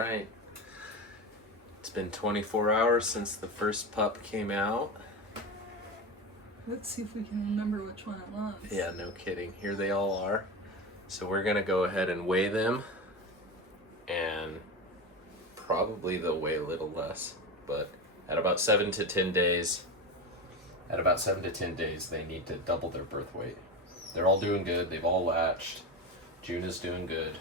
right. It's been 24 hours since the first pup came out. Let's see if we can remember which one it was. Yeah, no kidding. Here they all are. So we're gonna go ahead and weigh them, and probably they'll weigh a little less, but at about 7 to 10 days, they need to double their birth weight. They're all doing good. They've all latched. June is doing good.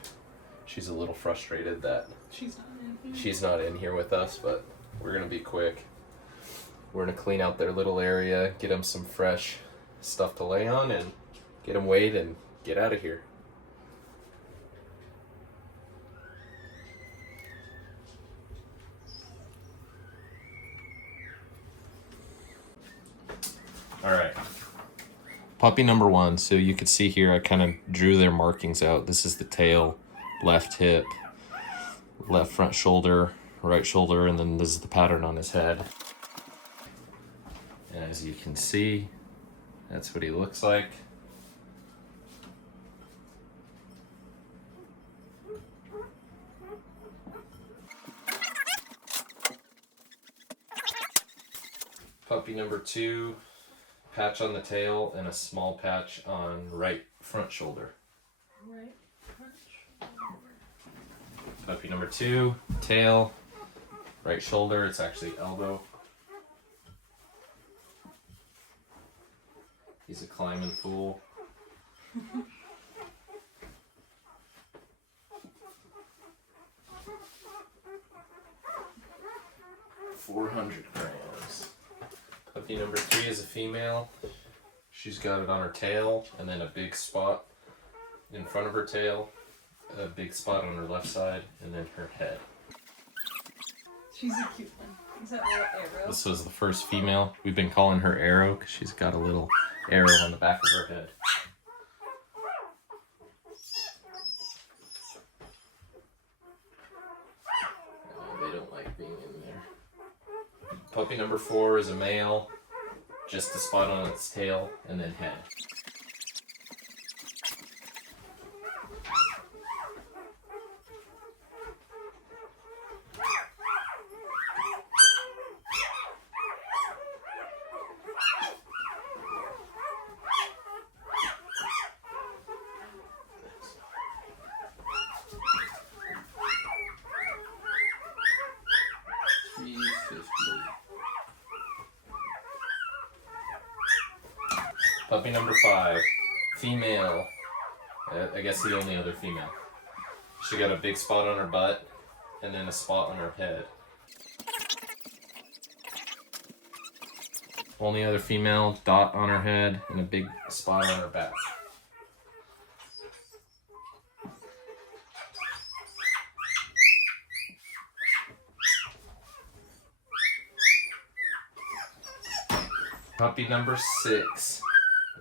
She's a little frustrated that she's not in here with us, but we're gonna be quick. We're gonna clean out their little area, get them some fresh stuff to lay on, and get them weighed and get out of here. All right. Puppy number 1. So you can see here, I kind of drew their markings out. This is the tail, left hip, left front shoulder, right shoulder, and then this is the pattern on his head. And as you can see, that's what he looks like. Puppy number 2, patch on the tail and a small patch on right front shoulder. Right front shoulder. Puppy number 2, tail, right shoulder, it's actually elbow. He's a climbing fool. 400 grams. Puppy number 3 is a female. She's got it on her tail, and then a big spot in front of her tail, a big spot on her left side, and then her head. She's a cute one. Is that little arrow? This was the first female. We've been calling her Arrow because she's got a little arrow on the back of her head. They don't like being in there. Puppy number 4 is a male. Just a spot on its tail and then head. Puppy number 5, female. I guess the only other female. She got a big spot on her butt and then a spot on her head. Only other female, dot on her head and a big spot on her back. Puppy number 6.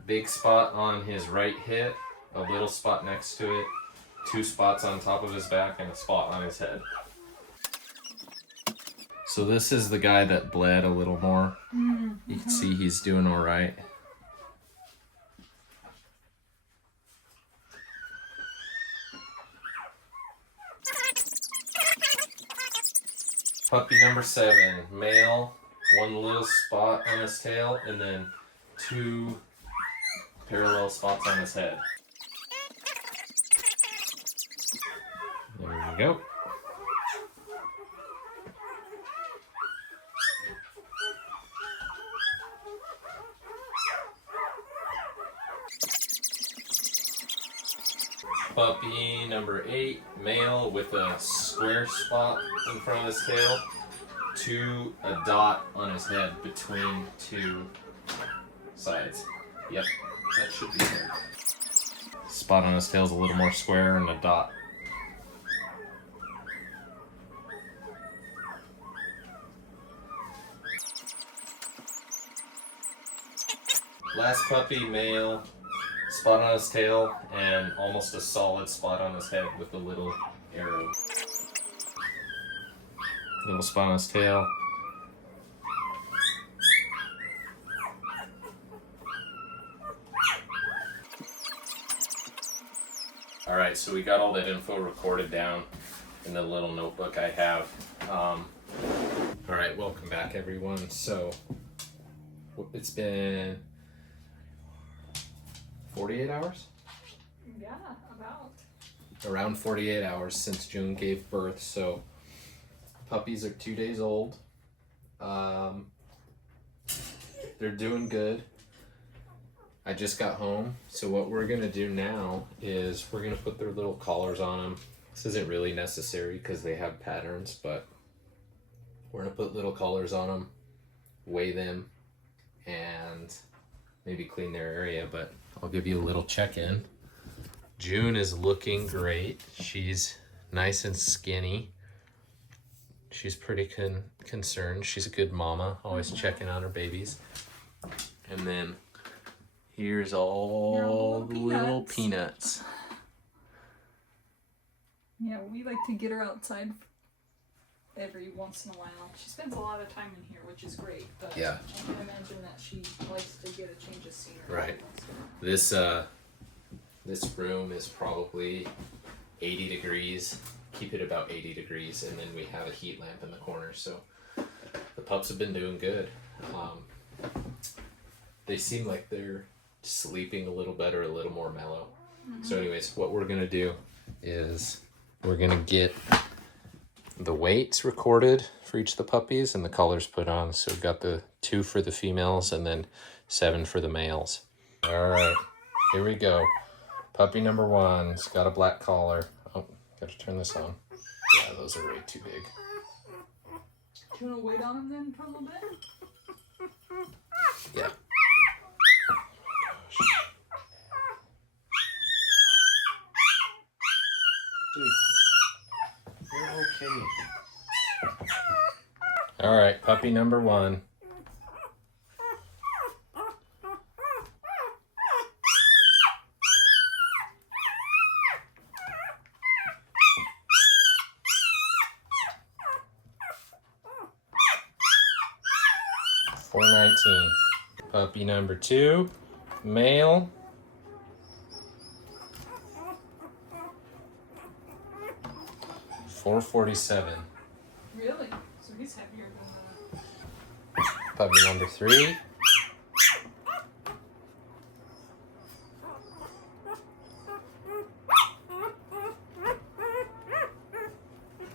Big spot on his right hip, a little spot next to it, 2 spots on top of his back, and a spot on his head. So this is the guy that bled a little more. You can see he's doing all right. Puppy number 7, male, 1 little spot on his tail, and then 2 parallel spots on his head. There we go. Puppy number 8, male with a square spot in front of his tail, a dot on his head between 2 sides. Yep, that should be it. Spot on his tail is a little more square and a dot. Last puppy, male, spot on his tail and almost a solid spot on his head with a little arrow. Little spot on his tail. Alright, so we got all that info recorded down, in the little notebook I have. All right, welcome back everyone. So it's been 48 hours? Yeah, about. Around 48 hours since June gave birth. So puppies are 2 days old. They're doing good. I just got home, so what we're gonna do now is we're gonna put their little collars on them. This isn't really necessary because they have patterns, but we're gonna put little collars on them, weigh them, and maybe clean their area, but I'll give you a little check-in. June is looking great. She's nice and skinny. She's pretty concerned. She's a good mama, always checking on her babies. And then here's all the little peanuts. Yeah, we like to get her outside every once in a while. She spends a lot of time in here, which is great, but Yeah. I can imagine that she likes to get a change of scenery. Right. This room is probably 80 degrees. Keep it about 80 degrees, and then we have a heat lamp in the corner, so the pups have been doing good. They seem like they're sleeping a little better, a little more mellow. So anyways, what we're gonna do is we're gonna get the weights recorded for each of the puppies and the collars put on. So we've got the 2 for the females and then 7 for the males. All right, here we go. Puppy number 1's got a black collar. Oh, gotta turn this on. Yeah, those are way too big. Do you want to wait on him then for a little bit? Yeah. Dude, you're okay. All right, puppy number 1. $4.19. Puppy number 2, male. $4.47. Really? So he's heavier than that. Puppy number 3.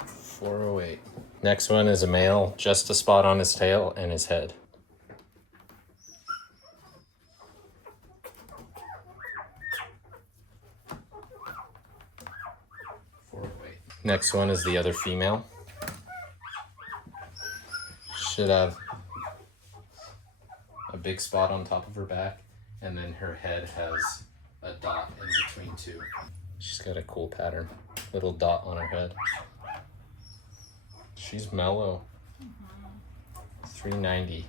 $4.08. Next one is a male, just a spot on his tail and his head. Next one is the other female. Should have a big spot on top of her back, and then her head has a dot in between 2. She's got a cool pattern, little dot on her head. She's mellow. $3.90.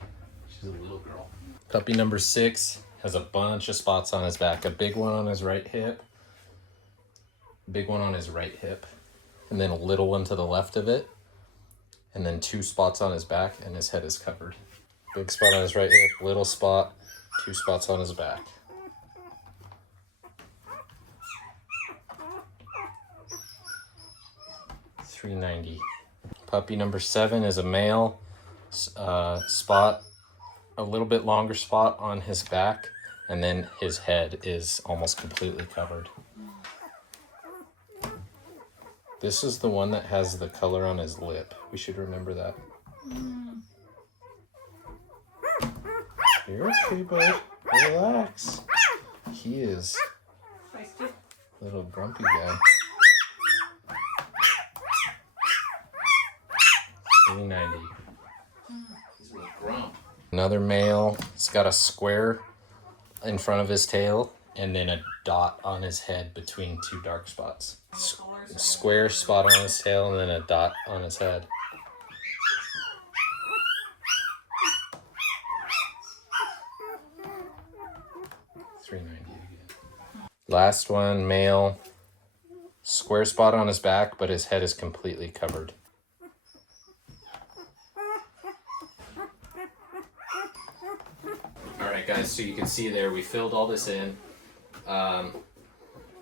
She's a little girl. Puppy number 6 has a bunch of spots on his back. A big one on his right hip, big one on his right hip, and then a little one to the left of it, and then 2 spots on his back, and his head is covered. Big spot on his right hip, little spot, 2 spots on his back. $3.90. Puppy number 7 is a male. Spot, a little bit longer spot on his back, and then his head is almost completely covered. This is the one that has the color on his lip. We should remember that. You're okay, bud. Relax. He is a little grumpy guy. $3.90. He's a little grump. Another male. He's got a square in front of his tail and then a dot on his head between 2 dark spots. Square spot on his tail and then a dot on his head. $3.90 again. Last one, male. Square spot on his back, but his head is completely covered. Alright guys, so you can see there, we filled all this in.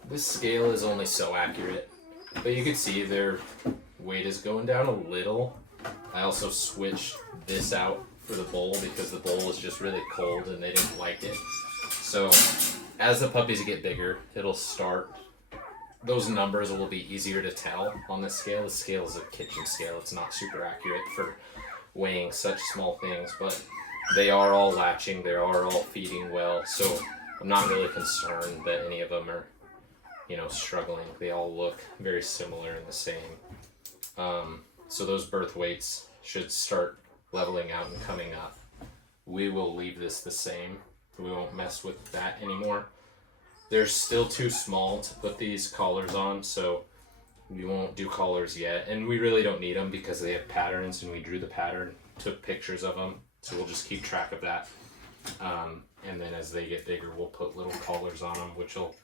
This scale is only so accurate, but you can see they're weight is going down a little. I also switched this out for the bowl because the bowl was just really cold and they didn't like it. So as the puppies get bigger, it'll start, those numbers will be easier to tell on the scale. The scale is a kitchen scale. It's not super accurate for weighing such small things, but they are all latching, they are all feeding well. So I'm not really concerned that any of them are, you know, struggling. They all look very similar and the same. So those birth weights should start leveling out and coming up. We will leave this the same. We won't mess with that anymore. They're still too small to put these collars on, so we won't do collars yet. And we really don't need them because they have patterns and we drew the pattern, took pictures of them. So we'll just keep track of that. And then as they get bigger, we'll put little collars on them, which will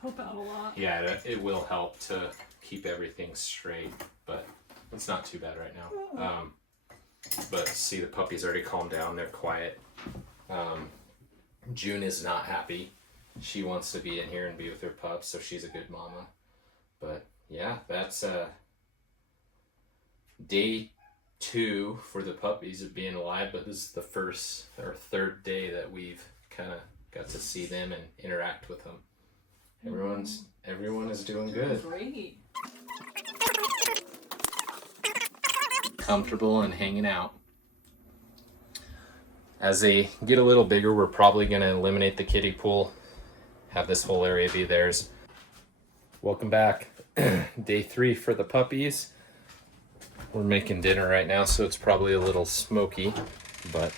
help out a lot. Yeah, it will help to keep everything straight, but it's not too bad right now. But see, the puppy's already calmed down. They're quiet. June is not happy. She wants to be in here and be with her pups, so she's a good mama. But yeah, that's day 2 for the puppies of being alive, but this is the first or third day that we've kind of got to see them and interact with them. Everyone is doing good. Great. Comfortable and hanging out. As they get a little bigger, we're probably going to eliminate the kiddie pool, have this whole area be theirs. Welcome back. Day 3 for the puppies. We're making dinner right now, so it's probably a little smoky, but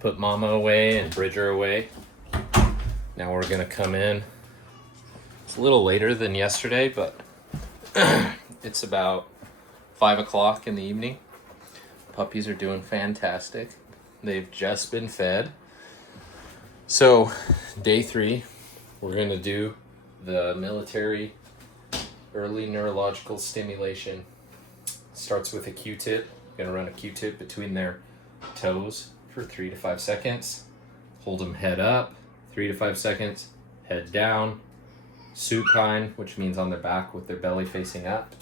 put Mama away and Bridger away. Now we're going to come in. It's a little later than yesterday, but it's about 5 o'clock in the evening. Puppies are doing fantastic. They've just been fed. So day 3, we're going to do the military early neurological stimulation. Starts with a Q-tip. Going to run a Q-tip between their toes for 3 to 5 seconds. Hold them head up, 3 to 5 seconds. Head down. Supine, which means on their back with their belly facing up.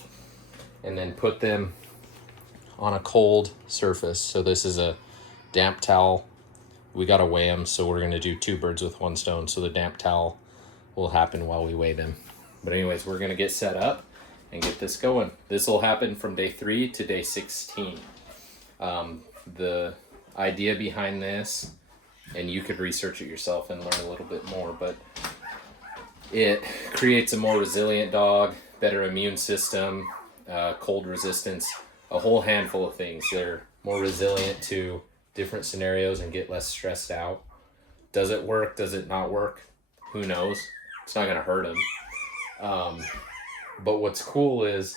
And then put them on a cold surface. So this is a damp towel. We got to weigh them, so we're going to do 2 birds with 1 stone. So the damp towel will happen while we weigh them. But anyways, we're going to get set up and get this going. This will happen from day 3 to day 16. The idea behind this, and you could research it yourself and learn a little bit more, but it creates a more resilient dog, better immune system, cold resistance, a whole handful of things. They're more resilient to different scenarios and get less stressed out. Does it work? Does it not work? Who knows? It's not going to hurt them. But what's cool is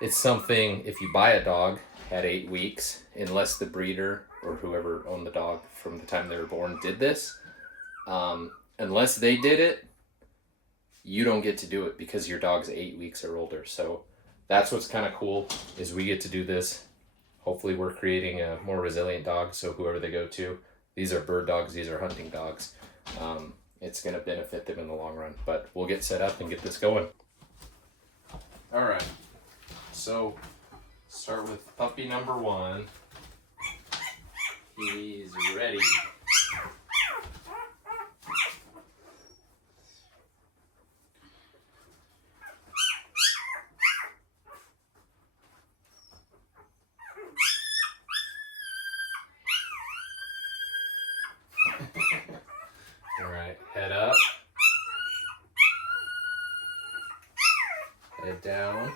it's something, if you buy a dog at 8 weeks, unless the breeder or whoever owned the dog from the time they were born did this, unless they did it, you don't get to do it because your dog's 8 weeks or older. So that's what's kind of cool, is we get to do this. Hopefully we're creating a more resilient dog, so whoever they go to, these are bird dogs, these are hunting dogs. It's going to benefit them in the long run. But we'll get set up and get this going. All right. So start with puppy number 1. He's ready. All right, head up, head down,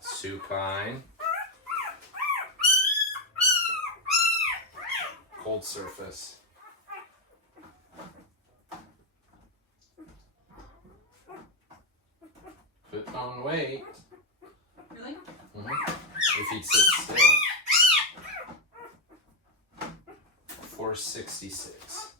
supine, cold surface. Put on weight. Really? Mm-hmm. If he sits still. 466.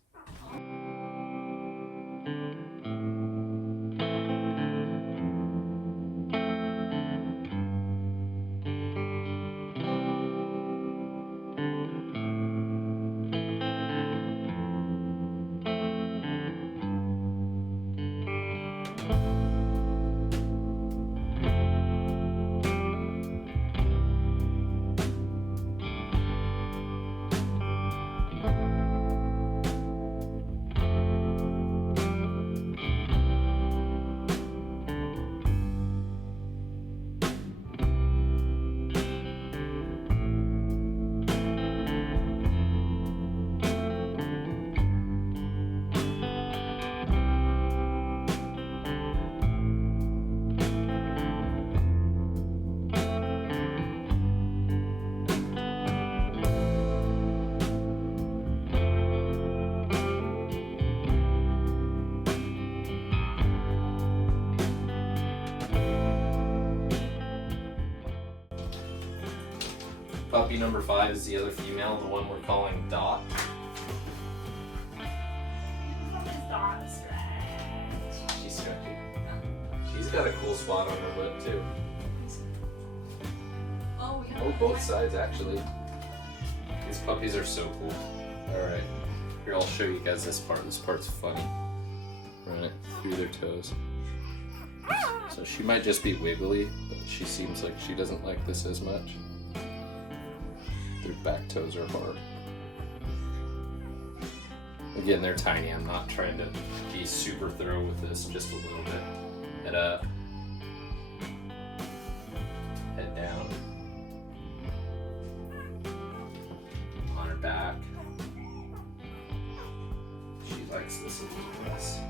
puppy number 5 is the other female, the one we're calling Dot. She's stretchy. She's got a cool spot on her lip too. Oh, yeah. Oh, both sides actually. These puppies are so cool. Alright, here I'll show you guys this part. This part's funny. Run it through their toes. So she might just be wiggly, but she seems like she doesn't like this as much. Their back toes are hard. Again, they're tiny. I'm not trying to be super thorough with this, just a little bit. Head up. Head down. On her back. She likes this a little less.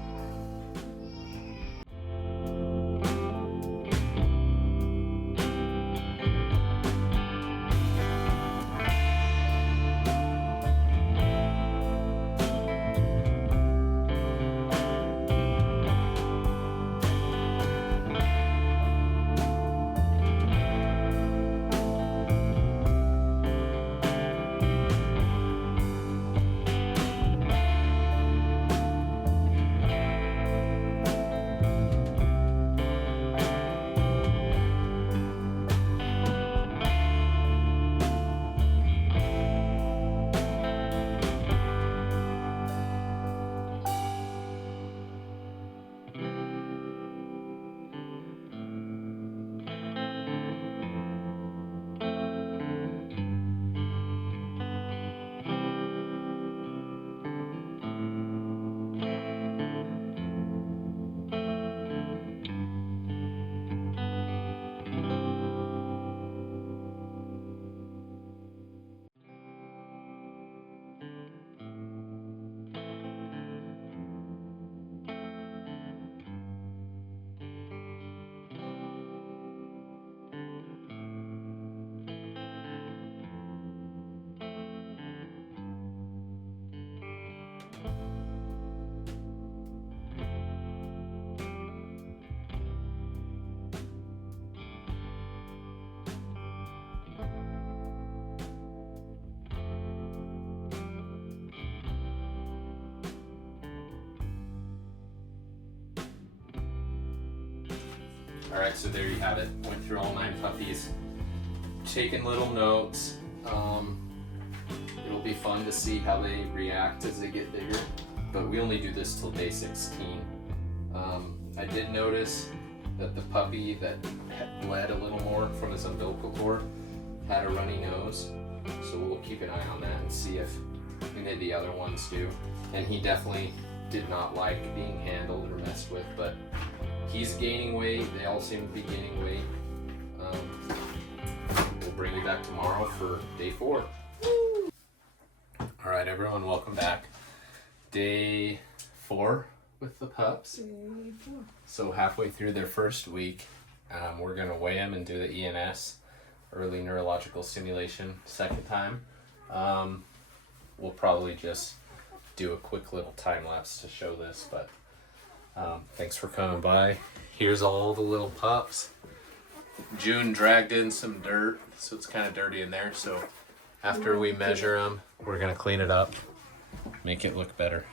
Alright, so there you have it. Went through all 9 puppies, taking little notes. It'll be fun to see how they react as they get bigger, but we only do this till day 16. I did notice that the puppy that had bled a little more from his umbilical cord had a runny nose, so we'll keep an eye on that and see if any of the other ones do. And he definitely did not like being handled or messed with, but he's gaining weight. They all seem to be gaining weight. We'll bring you back tomorrow for day 4. All right, everyone, welcome back. Day 4 with the pups. Day 4. So halfway through their first week, we're gonna weigh them and do the ENS, early neurological stimulation, second time. We'll probably just do a quick little time lapse to show this, but thanks for coming by. Here's all the little pups. June dragged in some dirt, so it's kind of dirty in there. So after we measure them, we're gonna clean it up, make it look better.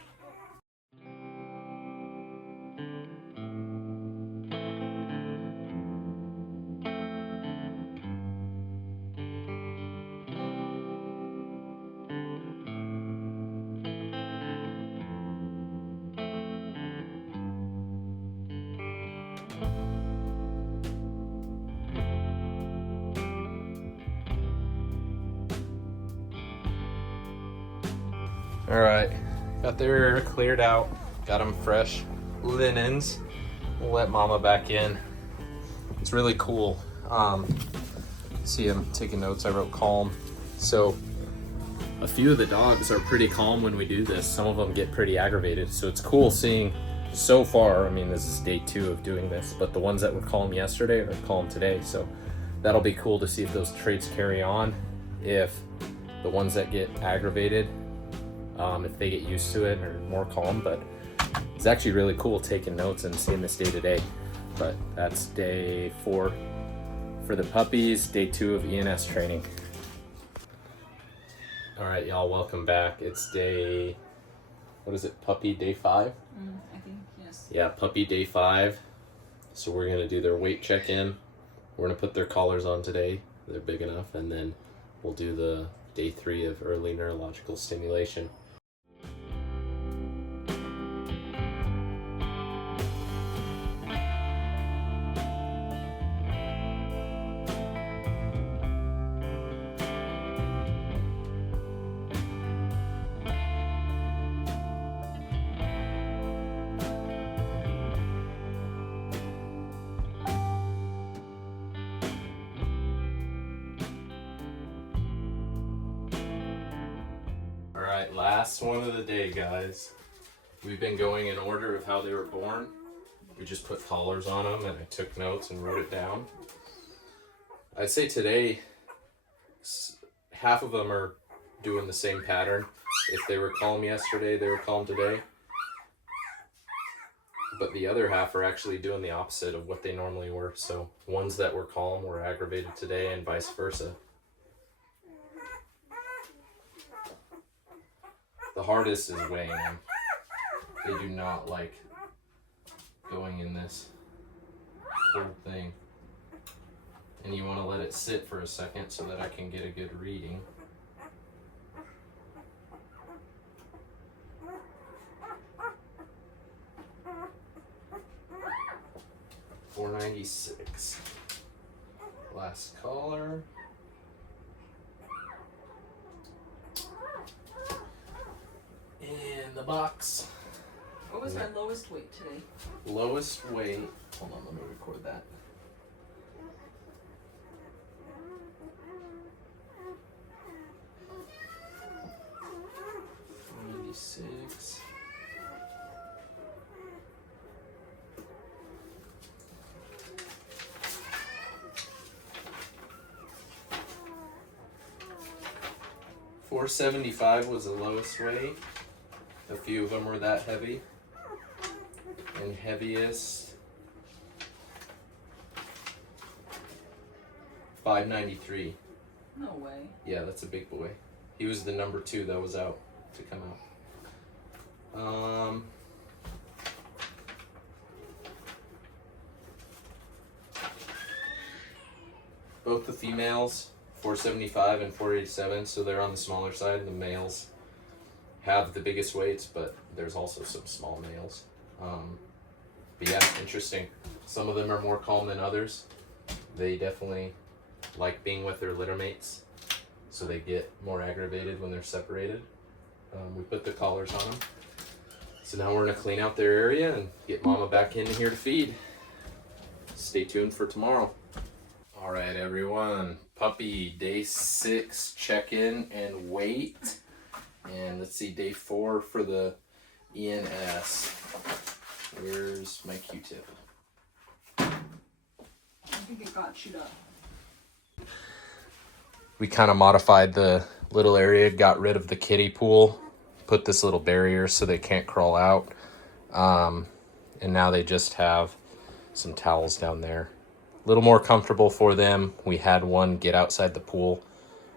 All right, got their area cleared out, got them fresh linens. We'll let Mama back in. It's really cool. See him taking notes. I wrote calm. So a few of the dogs are pretty calm when we do this. Some of them get pretty aggravated. So it's cool seeing so far. I mean, this is day 2 of doing this, but the ones that were calm yesterday are calm today. So that'll be cool to see if those traits carry on. If the ones that get aggravated, if they get used to it or more calm. But it's actually really cool taking notes and seeing this day to day. But that's day 4 for the puppies, day 2 of ENS training. All right, y'all, welcome back. It's day, what is it, puppy day 5? I think, yes. Yeah, puppy day 5. So we're gonna do their weight check-in. We're gonna put their collars on today. They're big enough, and then we'll do the day 3 of early neurological stimulation. Alright, last one of the day, guys. We've been going in order of how they were born. We just put collars on them, and I took notes and wrote it down. I'd say today, half of them are doing the same pattern. If they were calm yesterday, they were calm today. But the other half are actually doing the opposite of what they normally were. So ones that were calm were aggravated today, and vice versa. The hardest is weighing them. They do not like going in this whole thing. And you want to let it sit for a second so that I can get a good reading. $496. Last collar. In the box. What was our lowest weight today? Lowest weight. Hold on, let me record that. $96. $475 was the lowest weight. A few of them were that heavy. And heaviest, $593. No way. Yeah, that's a big boy. He was the number 2 that was out to come out. Both the females, 475 and 487, so they're on the smaller side. The males have the biggest weights, but there's also some small males. But yeah, interesting. Some of them are more calm than others. They definitely like being with their litter mates, so they get more aggravated when they're separated. We put the collars on them. So now we're gonna clean out their area and get Mama back in here to feed. Stay tuned for tomorrow. All right, everyone. Puppy day 6 check-in and weight. And let's see, day 4 for the ENS. Where's my Q-tip? I think it got chewed up. We kind of modified the little area, got rid of the kiddie pool, put this little barrier so they can't crawl out. And now they just have some towels down there. A little more comfortable for them. We had one get outside the pool,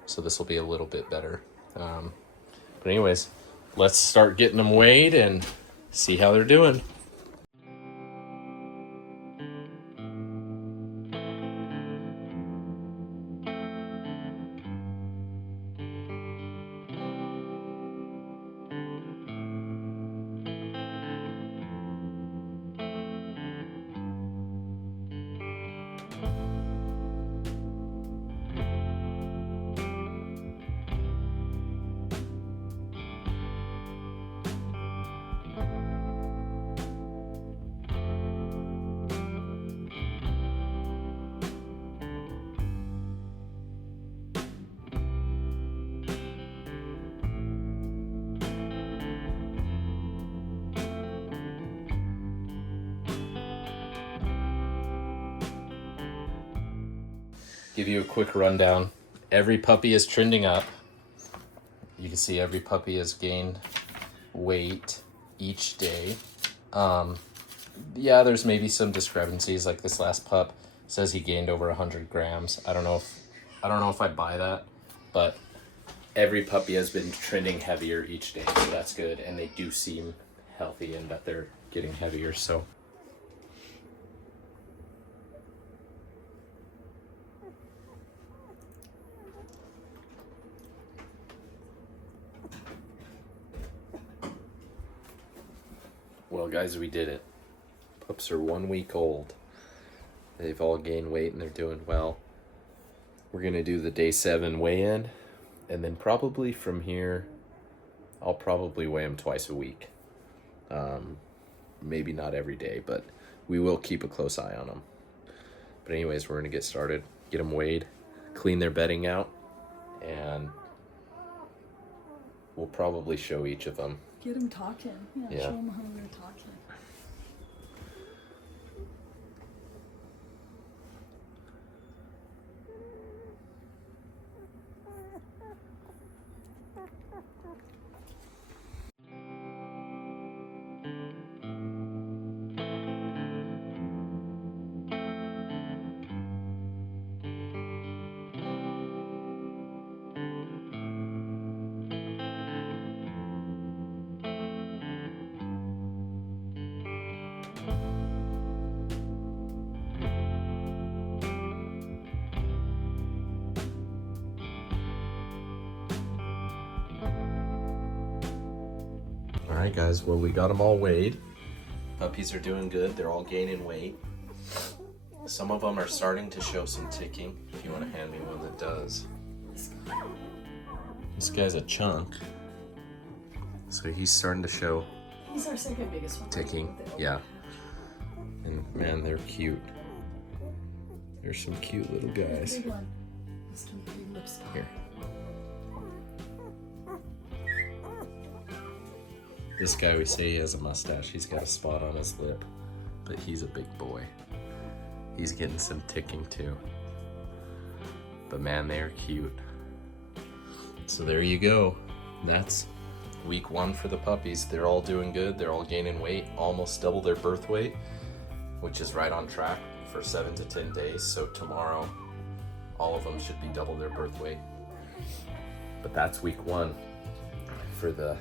so this will be a little bit better. But anyways, let's start getting them weighed and see how they're doing. Give you a quick rundown. Every puppy is trending up. You can see every puppy has gained weight each day. Yeah, there's maybe some discrepancies. Like this last pup says he gained over 100 grams. I don't know if I buy that, but every puppy has been trending heavier each day, so that's good. And they do seem healthy and that they're getting heavier, so. Well, guys, we did it. Pups are 1 week old. They've all gained weight and they're doing well. We're gonna do the day 7 weigh-in, and then probably from here, I'll probably weigh them twice a week. Maybe not every day, but we will keep a close eye on them. But anyways, we're gonna get started, get them weighed, clean their bedding out, and we'll probably show each of them. Get them talking. Yeah, Yeah. show them how they're talking. All right, guys, well, we got them all weighed. Puppies are doing good. They're all gaining weight. Some of them are starting to show some ticking, if you want to hand me one that does. This guy's a chunk. So he's starting to show He's our second biggest one. ticking. Yeah. And man, they're cute. They're some cute little guys. Big one. This one, big lips. Here. This guy, we say he has a mustache. He's got a spot on his lip, but he's a big boy. He's getting some ticking too. But man, they're cute. So there you go. That's week 1 for the puppies. They're all doing good. They're all gaining weight, almost double their birth weight, which is right on track for 7 to 10 days. So tomorrow, all of them should be double their birth weight. But that's week 1 for the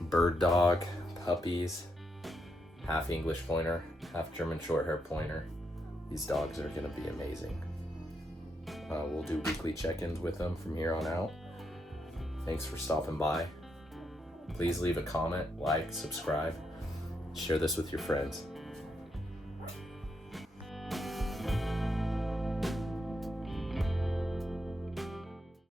Bird Dog Puppies, half English Pointer, half German Shorthair Pointer. These dogs are gonna be amazing. We'll do weekly check-ins with them from here on out. Thanks for stopping by. Please leave a comment, like, subscribe, share this with your friends.